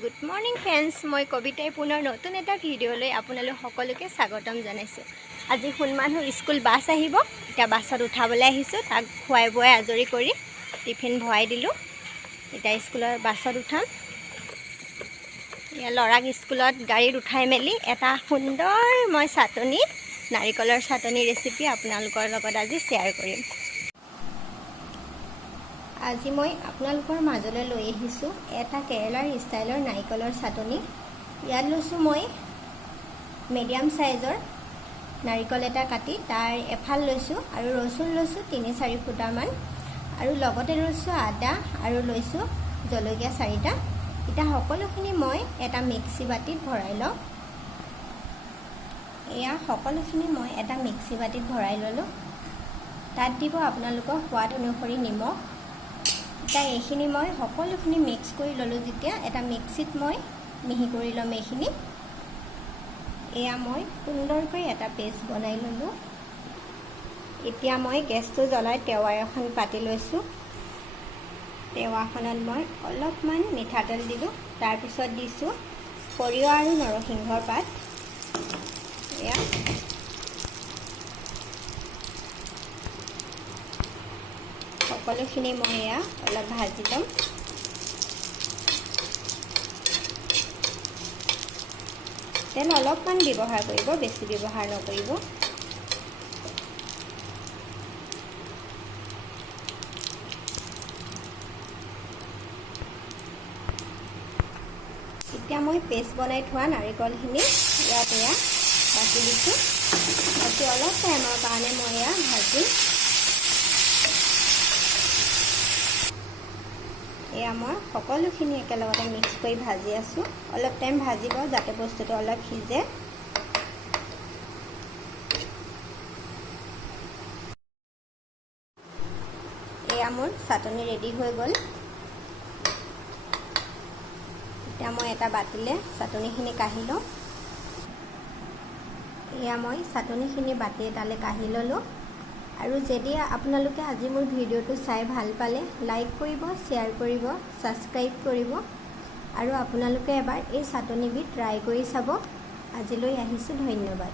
Good morning friends, মই কবিতাই পুনৰ নতুন এটা ভিডিঅ'লৈ আপোনালোক সকলোকে স্বাগতম জনাইছোঁ। আজি সোণমানুহ স্কুল বাছ আহিব, এতিয়া বাছত উঠাবলৈ আহিছোঁ। তাক খুৱাই বুৱাই আজৰি কৰি টিফিন ভৰাই দিলোঁ। এতিয়া স্কুলৰ বাছত উঠাম। এতিয়া ল'ৰাক স্কুলত গাড়ীত উঠাই মেলি এটা সুন্দৰ মই চাটনি, নাৰিকলৰ চাটনি ৰেচিপি আপোনালোকৰ লগত আজি শ্বেয়াৰ কৰিম। আজি মই আপোনালোকৰ মাজলৈ লৈ আহিছোঁ এটা কেৰেলাৰ ষ্টাইলৰ নাৰিকলৰ চাটনি। ইয়াত লৈছোঁ মই মিডিয়াম চাইজৰ নাৰিকল এটা কাটি তাৰ এফাল লৈছোঁ আৰু ৰচুন লৈছোঁ ৩-৪ ফুটামান আৰু লগতে লৈছোঁ আদা আৰু লৈছোঁ জলকীয়া 4টা। এতিয়া সকলোখিনি মই এটা মিক্সি বাটিত ভৰাই লওঁ। এয়া সকলোখিনি মই এটা মিক্সি বাটিত ভৰাই ল'লোঁ। তাত দিব আপোনালোকৰ সোৱাদ অনুসৰি নিমখ। এতিয়া এইখিনি মই সকলোখিনি মিক্স কৰি ল'লোঁ। যেতিয়া এটা মিক্সিত মই মিহি কৰি ল'ম এইখিনি। এয়া মই সুন্দৰকৈ এটা পেষ্ট বনাই ল'লোঁ। এতিয়া মই গেছটো জ্বলাই টেৱা এখন পাতি লৈছোঁ। টেৱাখনত মই অলপমান মিঠাতেল দিলোঁ। তাৰপিছত দিছোঁ সৰিয়হ আৰু নৰসিংহৰ পাত। এয়া সকলোখিনি মই এয়া অলপ ভাজি ল'ম। তেল অলপমান ব্যৱহাৰ কৰিব, বেছি ব্যৱহাৰ নকৰিব। এতিয়া মই পেষ্ট বনাই থোৱা নাৰিকলখিনি ইয়াত এয়া বাকি দিছোঁ। বাকি অলপ টাইমৰ কাৰণে মই এয়া ভাজিম। এয়া মই সকলোখিনি একেলগতে মিক্স কৰি ভাজি আছোঁ। অলপ টাইম ভাজিব যাতে বস্তুটো অলপ সিজে। এয়া মোৰ চাটনি ৰেডি হৈ গ'ল। এতিয়া মই এটা বাতিলে চাটনিখিনি কাঢ়ি লওঁ। এয়া মই চাটনিখিনি বাতি এটালৈ কাঢ়ি ল'লোঁ। আৰু যদি আপোনালোকে আজি মোৰ ভিডিঅ'টো চাই ভাল পালে লাইক কৰিব, শ্বেয়াৰ কৰিব, ছাবস্ক্ৰাইব কৰিব আৰু আপোনালোকে এবাৰ এই চাটনিবিধ ট্ৰাই কৰি চাব। আজিলৈ আহিছোঁ, ধন্যবাদ।